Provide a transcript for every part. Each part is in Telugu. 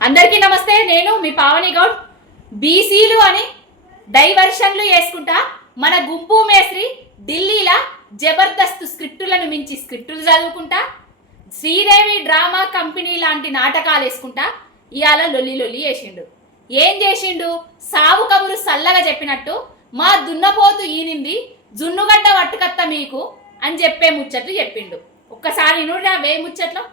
అందరికీ నమస్తే. నేను మీ పావని గౌడ్. బీసీలు అని డైవర్షన్లు చేసుకుంటా మన గుంపు మేస్త్రి ఢిల్లీలా జబర్దస్త్ స్క్రిప్టులను మించి స్క్రిప్టులు చదువుకుంటా శ్రీదేవి డ్రామా కంపెనీ లాంటి నాటకాలు వేసుకుంటా ఇవాళ లొల్లి చేసిండు. ఏం చేసిండు? సావు కబురు సల్లగా చెప్పినట్టు మా దున్నపోతు ఈనింది జున్నుగడ్డ పట్టుకత్త మీకు అని చెప్పే ముచ్చట్లు చెప్పిండు. ఒక్కసారి నువ్వు వే ముచ్చట్లో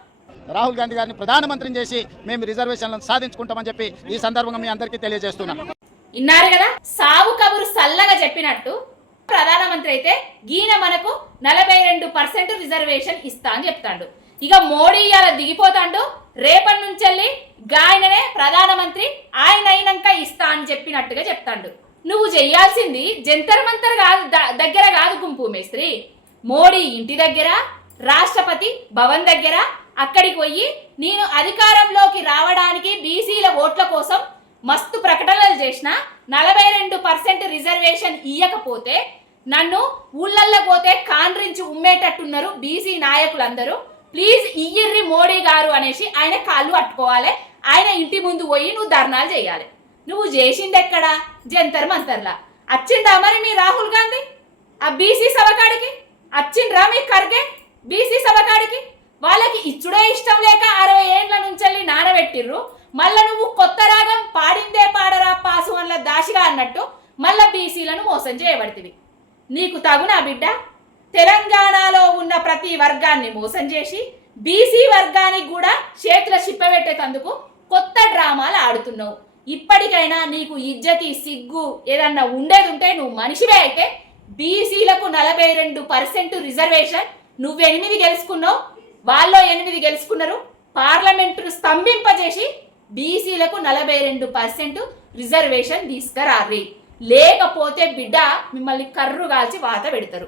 రాహుల్ గాంధీ గారిని ప్రధానమంత్రిని చేసి మేము రిజర్వేషన్లను సాధించుకుంటామని చెప్పి ఈ సందర్భంగా మీ అందరికీ తెలియజేస్తున్నాం. విన్నారు కదా, సావు కబురు సల్లగా చెప్పినట్టు ప్రధానమంత్రి అయితే గీన మనకు 42% రిజర్వేషన్ ఇస్తా అని చెప్తాడు. ఇక మోడీ ఇవాళ దిగిపోతాడు. రేపటి నుంచి గాయననే ప్రధానమంత్రి, ఆయన అయినాక ఇస్తా అని చెప్పినట్టుగా చెప్తాడు. నువ్వు చెయ్యాల్సింది జంతర్ మంతర్ కాదు, దగ్గర కాదు గుంపు మేస్త్రి, మోడీ ఇంటి దగ్గర, రాష్ట్రపతి భవన్ దగ్గర అక్కడికి పోయి నేను అధికారంలోకి రావడానికి బీసీల ఓట్ల కోసం మస్తు ప్రకటనలు చేసిన 42% రిజర్వేషన్ ఇయ్యకపోతే నన్ను ఊళ్ళల్లో పోతే కాండ్రించి ఉమ్మేటట్టున్నారు బీసీ నాయకులందరూ, ప్లీజ్ ఇయ్యిర్రి మోడీ గారు అనేసి ఆయన కాళ్ళు పట్టుకోవాలి. ఆయన ఇంటి ముందు పోయి నువ్వు ధర్నాలు చేయాలి. నువ్వు చేసింది ఎక్కడా? జంతర్ మంతర్లా. వచ్చిండా మరి మీ రాహుల్ గాంధీ ఆ బీసీ సభకాడికి? వచ్చిండ్రా మీ ఖర్గే బీసీ సభకాడికి? వాళ్ళకి ఇచ్చుడే ఇష్టం లేక 60 ఏండ్ల నుంచి నానబెట్టిర్రు. మళ్ళా నువ్వు కొత్త రాగం పాడిందే పాడరా పాసు అన్న దాసిగా అన్నట్టు మళ్ళా బీసీలను మోసం చేయబడుతుంది. నీకు తగునా బిడ్డ? తెలంగాణలో ఉన్న ప్రతి వర్గాన్ని మోసం చేసి బీసీ వర్గానికి కూడా చేతుల చిప్పబెట్టేటందుకు కొత్త డ్రామాలు ఆడుతున్నావు. ఇప్పటికైనా నీకు ఇజ్జతి సిగ్గు ఏదన్నా ఉండేది ఉంటే నువ్వు మనిషివే అయితే బీసీలకు 42% రిజర్వేషన్ నువ్వు 8 గెలుచుకున్నావు, వాళ్ళు 8 గెలుచుకున్నారు. పార్లమెంటును స్తంభింపజేసి బీసీలకు 42% రిజర్వేషన్ తీసుకురారి, లేకపోతే బిడ్డ మిమ్మల్ని కర్రు కాల్చి వాత పెడతారు.